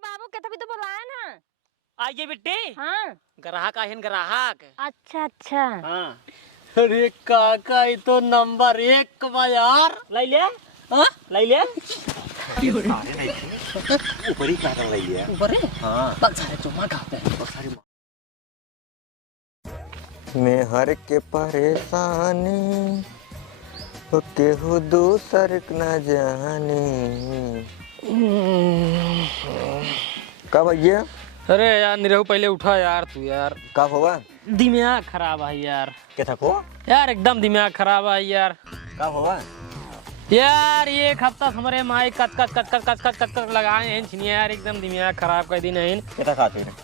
बाबू के तभी तो बुलाया ना। आइए बेटे। हाँ ग्राहक आहिन ग्राहक। अच्छा अच्छा। हाँ अरे काका ये तो नंबर 1 बा यार। ले ले। हाँ ले ले। ऊपर ही क्या कर रही है? ऊपर है। हाँ बस सारे चुम्मा खाते हैं। मैं हर के परेशानी तो केहू दूसर न जानी। कब भैया? अरे यार निरहु पहले उठा यार तू यार। कब होगा? दिमाग खराब है यार। क्या थको? यार एकदम दिमाग खराब है यार। कब होगा? यार ये एक हफ्ता हमारे माई cut cut cut cut cut cut cut cut लगाए हैं छिनिया यार एकदम दिमाग खराब कर दी नहीं। क्या खाते हैं?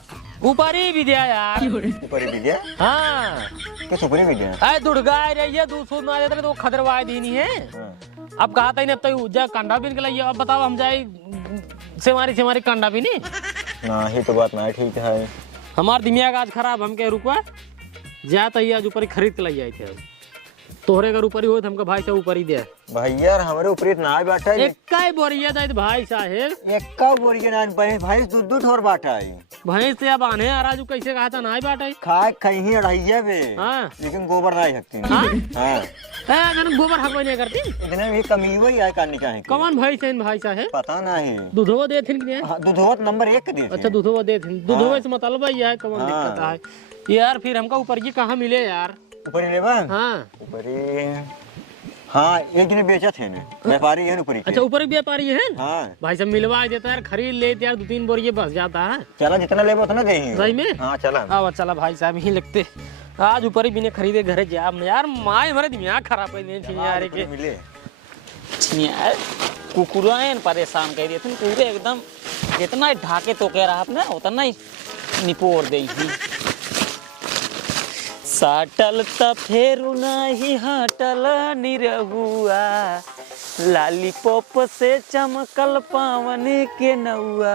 ऊपर ही भी दिया यार। ऊपर ही गया? हाँ क्या ऊपर ही गया? अरे दुर्गा रही है दूध ना देते तो खदरवाए दीनी है। अब कहा था अब तक जा कंडा भी निकला। अब बताओ हम जाए से हमारी कंडा भी नहीं ना ही तो बात ना ठीक है। हमार दिमाग आज खराब। हम क्या रुकवा जा तो आज ऊपर ही खरीद के लाई थे। तोहरे अगर ऊपर ही हो तो हमको भाई साहब ऊपर ही दे। भैया हमारे ऊपर ना बैठा है। एक बोरिया दे भाई साहेब। एक बोरिया ना भाई दूध और बाटा है। भैंस से अब आने आराजू कैसे कहा था ना बाटा खा कहीं अढ़ाइया बे। हाँ लेकिन गोबर ना सकती। हाँ गोबर हकवा नहीं करती। इतने भी कमी हुई है करने का है। कौन भाई से भाई साहेब? पता नहीं। दूधवा दे थिन कि दूधवा नंबर 1 दे। अच्छा दूधवा दे थिन। दूधवा से मतलब यह है कौन दिक्कत है यार। फिर हमका ऊपर ये कहाँ मिले यार? ऊपर ही लेबा? हाँ ऊपर हाँ एक दिन बेचा थे ना व्यापारी है ऊपर। अच्छा ऊपर ही व्यापारी है। हाँ भाई सब मिलवा देता यार खरीद लेते यार 2-3 बोर ये बस जाता है। चला जितना लेबो उतना देंगे। सही में? हाँ चला। अब चला भाई साहब ही लगते आज ऊपर ही बिने खरीदे घरे जाब यार। माँ हमारे दिमाग खराब कर दिए यार के मिले यार। कुकुरान परेशान कर दिए थे पूरे एकदम। जितना ढाके तो कह रहा अपने उतना ही निपोड़ दे। साटल त फेरू नहीं हटल निरहुआ लालीपॉप से चमकल पावन के नौआ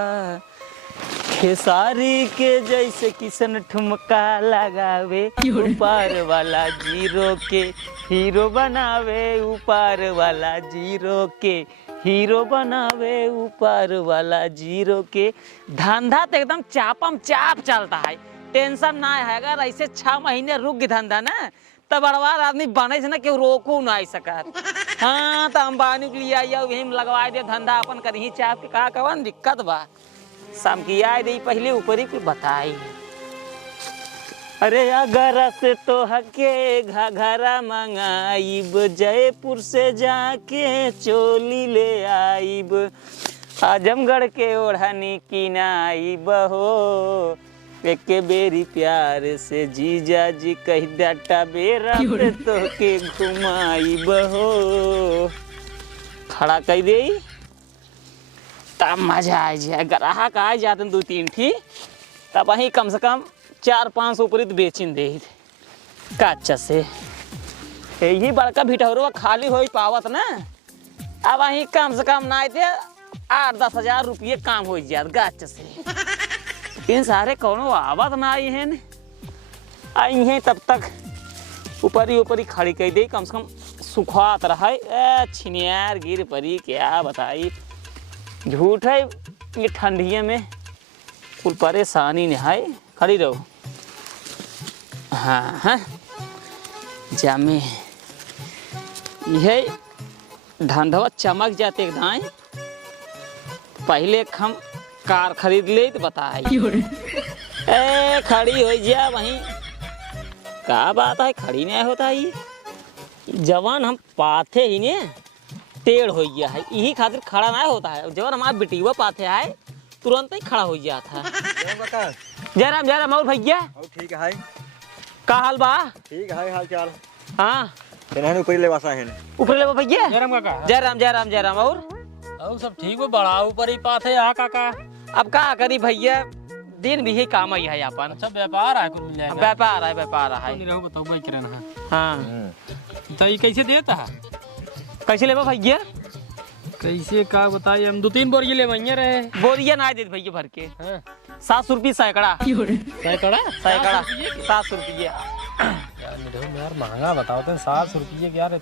खेसारी के जैसे किसन ठुमका लगावे ऊपर वाला जीरो के हीरो बनावे। ऊपर वाला जीरो के हीरो बनावे। ऊपर वाला जीरो के धंधा तो एकदम चापम चाप चलता है। टेंशन ना है। अगर ऐसे 6 महीने रुक गए धंधा ना तब बड़वार आदमी बने से ना क्यों रोको ना आई सका। हाँ तो अंबानी के लिए आइए वही लगवा दे धंधा अपन कर ही चाप के कहा कवन दिक्कत बा। शाम की आए दे पहले ऊपर ही कुछ बताई। अरे अगर से तो हके घघरा मंगाइब जयपुर से जाके चोली ले आइब आजमगढ़ के ओढ़नी किनाइब हो। एक बेरी प्यार से जीजा जी कही डाटा बेरा पे तो के घुमाई बहो। खड़ा कही दे तब मजा आ जाए। ग्राहक आ जाते 2-3 ठी तब वहीं कम से कम 4-5 ऊपरी तो बेचिन दे कच्चा से। यही बड़का भिटौरवा खाली हो पावत ना। अब वहीं कम से कम ना थे 8-10 हजार रुपये काम हो जात गच्चा से। इन सारे कौनो आवाज ना आई है आई हैं तब तक ऊपर ही खड़ी कर दी। कम से कम सुखात रहा छिनियार गिर परी क्या बताई। झूठ है ये ठंडिये में कुल परेशानी नहाय खड़ी रहो। हाँ हाँ जामे यह धंधवा चमक जाते एकदम। पहले हम कार खरीद ले तो बताई ए खड़ी हो जा वहीं का बात है। खड़ी नहीं होता ये जवान हम पाथे ही ने टेढ़ हो गया है यही खातिर खड़ा नहीं होता है। जवान हमारा बेटीवा पाथे है तुरंत ही खड़ा हो जाता है। जयराम और भैया ठीक है का हाल बा? ठीक है हाल चाल। हाँ ऊपर ले वासा है ऊपर ले भैया। जयराम और सब ठीक हो बड़ा ऊपर ही पाथे यहाँ काका। अब का करी भैया दिन भी ही काम आई है अपन। अच्छा व्यापार है कुल मिल जाएगा। व्यापार है नहीं रहो बताओ भाई किरण है। हाँ तो ये कैसे देता है? कैसे लेबा भैया? कैसे का बताइए हम 2-3 बोरिया ले वहीं रहे। बोरिया ना दे भैया भर के। 700 रुपये सैकड़ा। 700 रुपये यार महंगा बताओ तो 700 रुपये यार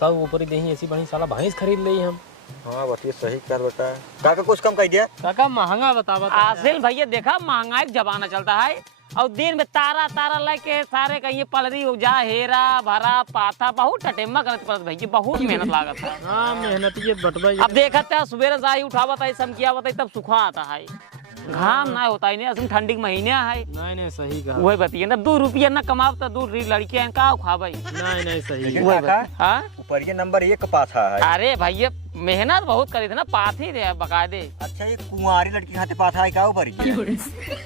सब ऊपर ही दही ऐसी बड़ी साला भैंस खरीद ली हम। हाँ बतिए सही कर बेटा। काका कुछ कम कर दिया। काका महंगा बतावा। आसिल भैया देखा महंगाई का जमाना चलता है और दिन में तारा तारा लेके सारे कहीं पलरी उपजा हेरा भरा पाथा बहुत टटेम्मा करत पड़त भैया, बहुत मेहनत लागत है। हाँ मेहनत ये बटवा। अब देखते हैं सुबह से आई उठावत है समकियावत है तब सुखा आता है, घाम ना होता है नहीं। असल ठंडी के महीने है। नहीं सही कहा। वही बतिए ना 2 रुपया ना कमाव तो 2 लड़कियां का खा भाई। नहीं सही। लेकिन काका हाँ ऊपर ये नंबर 1 पाथा है। अरे भैया मेहनत बहुत करी थे ना, पाथी थे बकायदे। अच्छा ये कुंवारी लड़की खाते पाथा है क्या ऊपर ये?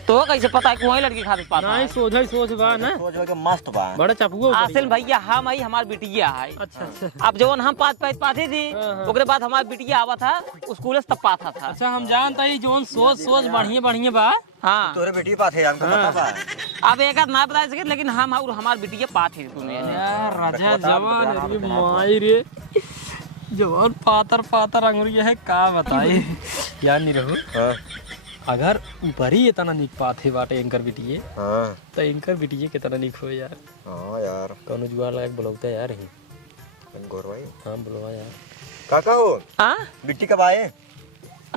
तो कैसे पता है कोई लड़की खाते पाथा नहीं सोच बा ना। सोच के मस्त बा। बड़ा चपुआ। आसिल भैया हम आई हमार बिटिया है। अच्छा। अब जवन हम पाथी थी ओकरे बाद हमार बिटिया आवा था स्कूल से तब पाथा था। अच्छा हम जानता ही जोन सोच बढ़िया बा। हाँ तोरे बेटी पाथे हमको पता बा। अब एक ना बता सके लेकिन हम और हमार बिटिया पाथी तूने यार राजा जवान अरे माई रे जवान पातर अंगुरी है का बताई यार नहीं रहो। हाँ अगर ऊपर ही इतना निक पाथे बाटे एंकर बिटिए हाँ तो एंकर बिटिए कितना निक हो यार। हाँ यार कौन जुआ लायक बुलाता यार ही। गौर भाई हाँ बुलवा यार। काका हो हाँ बिट्टी कब आए?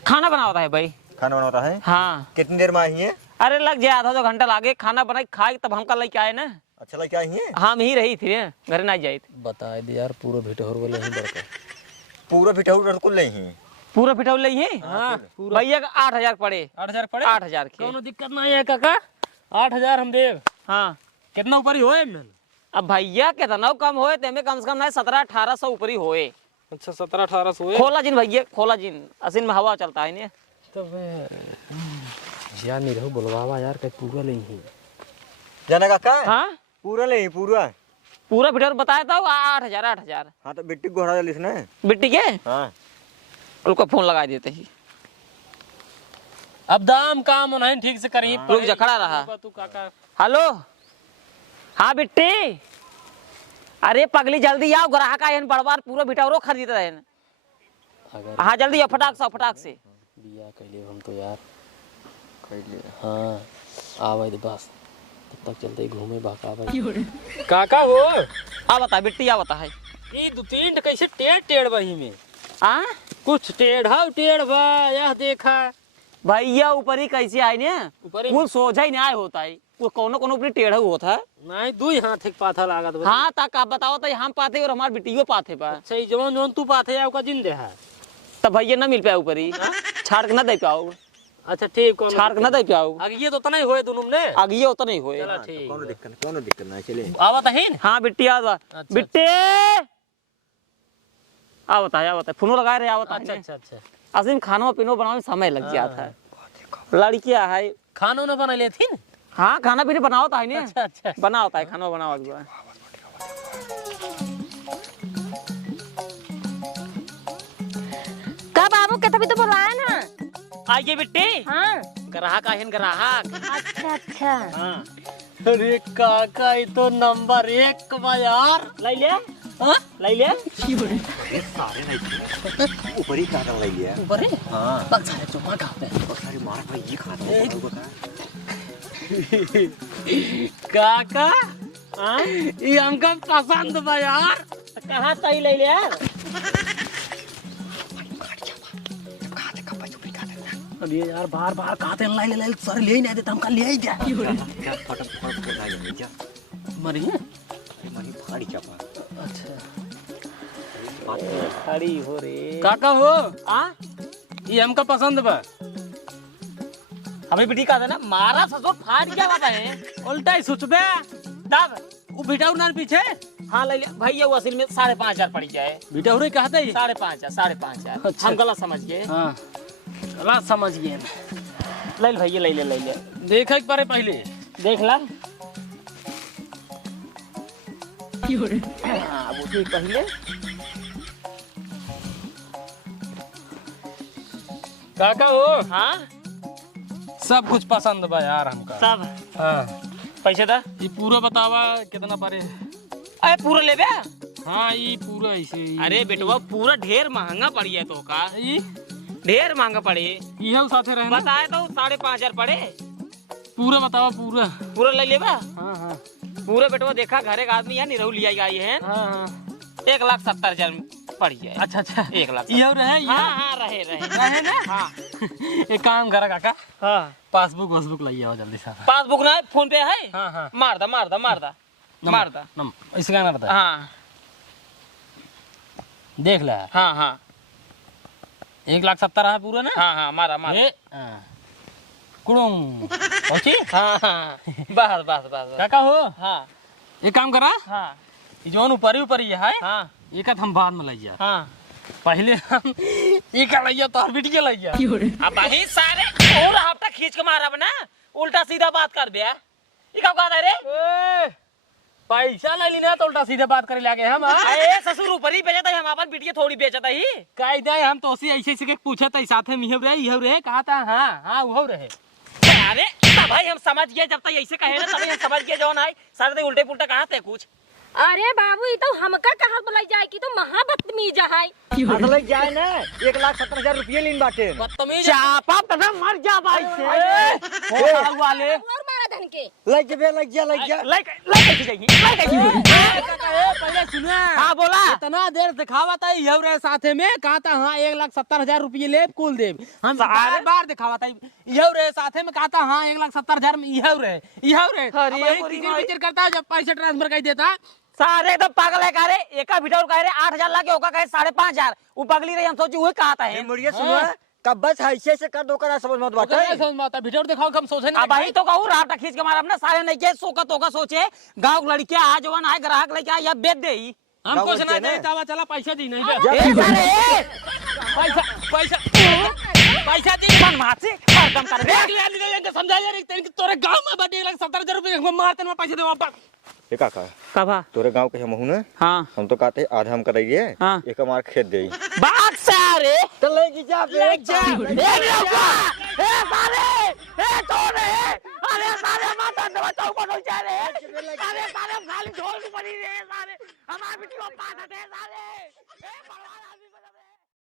खाना बना होता है भाई। खाना बनाता है? हाँ कितनी देर में आई है? अरे लग जाए आधा 2 घंटा लागे खाना बनाई खाई तब हमका लेके आए ना। अच्छा लग क्या आई है? हम ही रही थी घर ना जाई थी। बता दे यार पूरा भिटोर वाले ही बड़का। पूरा बिठाऊ रसगुल नहीं है। पूरा पिठाऊ ले ही हाँ भैया का 8000 पड़े। 8000 पड़े। 8000 के कोनो दिक्कत नहीं है काका 8000 हम देव। हाँ कितना ऊपर ही होए में? अब भैया कितना कम होए तेमे कम से कम ना 17-1800 ऊपर ही होए। अच्छा 17-1800 होए। खोला जिन भैया खोला जिन असिन में हवा चलता है नहीं तब यार नहीं रहो बुलवावा यार कहीं पूरा नहीं है जाना काका? हाँ पूरा नहीं पूरा पूरा पिठाऊ बताया था 8000। हाँ तो बिट्टी को हरा लिखना है। बिट्टी के हाँ उनको फोन लगा देते ही अब दाम काम नहीं ठीक से करी। रुक जा खड़ा रहा। तू काका हेलो हाँ बिट्टी अरे पगली जल्दी आओ ग्राहक आए बड़बार पूरा बिटावरो खरीद रहे हैं। अगर हाँ जल्दी आओ फटाक से बिया कैले हम तो यार कैले। हाँ आवे दे बस तब तक चलते घूमे बहकावे। काका हो आ बता बिट्टी आ बता है ये 2-3 कैसे टेढ़ वही में आ कुछ टेढ़ बा यह देखा भैया ऊपर ही कैसे आए ने ऊपर ही कुल सोझा ही न्याय होता है वो कोनो कोनो ऊपर टेढ़ा होता है। नहीं 2 हाथ एक पाथा लागत बा। हाँ तक आप बताओ तो हम पाते और हमार बिटियो पाते पा अच्छा ये जवन तू पाथे है ओका जिंदे है। तब भैया ना मिल पाया ऊपर ही छाड़ के ना दे पाओ। अच्छा ठीक कौन छाड़ के ना दे पाओ आगे ये तो उतना ही होए दोनों ने। आगे ये उतना ही होए। चला ठीक कोनो दिक्कत नहीं चले। आवत है न? हाँ बिट्टी आ अच्छा। बिट्टी आ बता फोनो लगा रहे आवता अच्छा असीम खाना पीनो बनाने में समय लग जाता है। लड़कियां है खाना ना बना ले थी न? हाँ खाना पीने बना होता है ना। अच्छा बना होता है खाना बना हुआ है। का बाबू के तभी तो बुलाया ना। आइए बिट्टी हाँ ग्राहक आए ग्राहक। अच्छा हाँ अरे काका ये तो नंबर 1 बा यार। ले ले ले ले ऊपर ही काका लग गया। ऊपर है हाँ बग सारे चुम्मा खाते हैं। सारी मार भाई ये खाता है बता। काका ये हमका पसंद बा यार। कहाँ तई ले ले अभी यार बार खाते हैं लाई ले सर ले नहीं देता हमका ले ही जा। फटक लाएंगे क्या? मरी मनी फाड़ी चापा। अच्छा खड़ी हो रे काका हो आ ये हमका पसंद बा। हमें बिटी का था ना मारा ससुर फाड़ क्या बात है उल्टा ही सोच बे तब वो बेटा उनार पीछे। हाँ ले ले भैया वो असल में 5500 पड़ी जाए। बेटा उरे कहता है 5500 अच्छा। हम गलत समझ गए। हाँ गलत समझ गए। ले ले भैया ले ले देखा एक बार पहले देख ला हाँ वो तो पहले काका हो हाँ सब कुछ पसंद बा यार हमका। सब हाँ पैसे दा ये पूरा बतावा कितना पड़े। अरे पूरा ले बे। हाँ ये पूरा ऐसे ही। अरे बेटवा पूरा ढेर महंगा पड़ी है तो का ये ढेर महंगा पड़ी ये साथे रहना बताए तो 5500 पड़े। पूरा बतावा पूरा। पूरा ले ले बा हाँ हाँ पूरा बेटवा देखा घर एक आदमी यहाँ निरहू लिया आई है हाँ हाँ 1,70,000 बढ़िया है। अच्छा अच्छा 1 लाख। ये रहे हाँ हाँ रहे रहे ना हाँ एक काम करा काका हाँ पासबुक लाइए आओ जल्दी से पासबुक ना फोन पे है हाँ हाँ मार दा इसका ना रहता हाँ देख ले हाँ हाँ 1,70,000 है पूरा ना हाँ हाँ मारा ये कुड़ुंग ओके हाँ हाँ बस काका हो हाँ एक काम करा हाँ ये जोन ऊपर ही है हाँ एक हम बाद में लइया हाँ पहले हम एक लइया तो वीडियो लइया अब वही सारे और हफ्ता खींच के मारा बना उल्टा सीधा बात कर दिया ये क्या कहता है रे पैसा नहीं लेना तो उल्टा सीधे बात करे लागे हम अरे ससुर ऊपर ही बेचता है हम अपन बिटिया थोड़ी बेचता ही कायदा हम तो ऐसे ऐसे के पूछे तो साथे में यह रहे कहा था हाँ हाँ वो रहे अरे भाई हम समझ गए जब तक ऐसे कहे ना तभी हम समझ गए जौन है सारे उल्टे पुल्टा कहा थे कुछ अरे बाबू ये तो हमका कहा बुलाई जाए कि तो महा बदतमीज है लग जाए ना 1,70,000 रुपये लीन बाटे बदतमीज चापा तब मर जा भाई से वाले और मारा धन के लग जा लाइक जाइए पहले सुनो हाँ बोला इतना देर दिखावा था यह रहे साथे में कहा था हाँ 1,70,000 रुपये ले कुल देव हम सारे बार दिखावा था यह रहे साथे में कहा था हाँ 1,70,000 में यह रहे करता है जब पैसे ट्रांसफर कर देता सारे एकदम पागल है कह रहे एका वीडियो कह रहे 8,000 लाके होगा कहे 5,500 वो पगली रही हम सोची वही कहा था मुड़िया सुनो कब बस ऐसे से कर दो करा समझ मत बात है समझ माता वीडियो दिखाओ हम सोचे अब भाई तो कहूँ रावटा खींच के मारा अपना सारे नहीं के सोकत होगा सोचे गांव की लड़कियां आ जवान आए ग्राहक लेके आए या बेच दे ही हम कुछ नहीं देता चला पैसा दी नहीं पैसा दी मासी खत्म कर दे समझा तोरे गांव में बटे 1,70,000 रुपये मारते में पैसे दे वापस ये काका कभा तोरे गांव के हम हूं ना हाँ हम तो कहते आधा हम कराइए हाँ। एक मार खेत दे बात सारे तो ले जा ए सारे ए तोरे अरे सारे माता दवा चौक पर जा रे अरे सारे खाली ढोल पड़ी रे सारे हमारी बेटी को पास दे सारे ए भगवान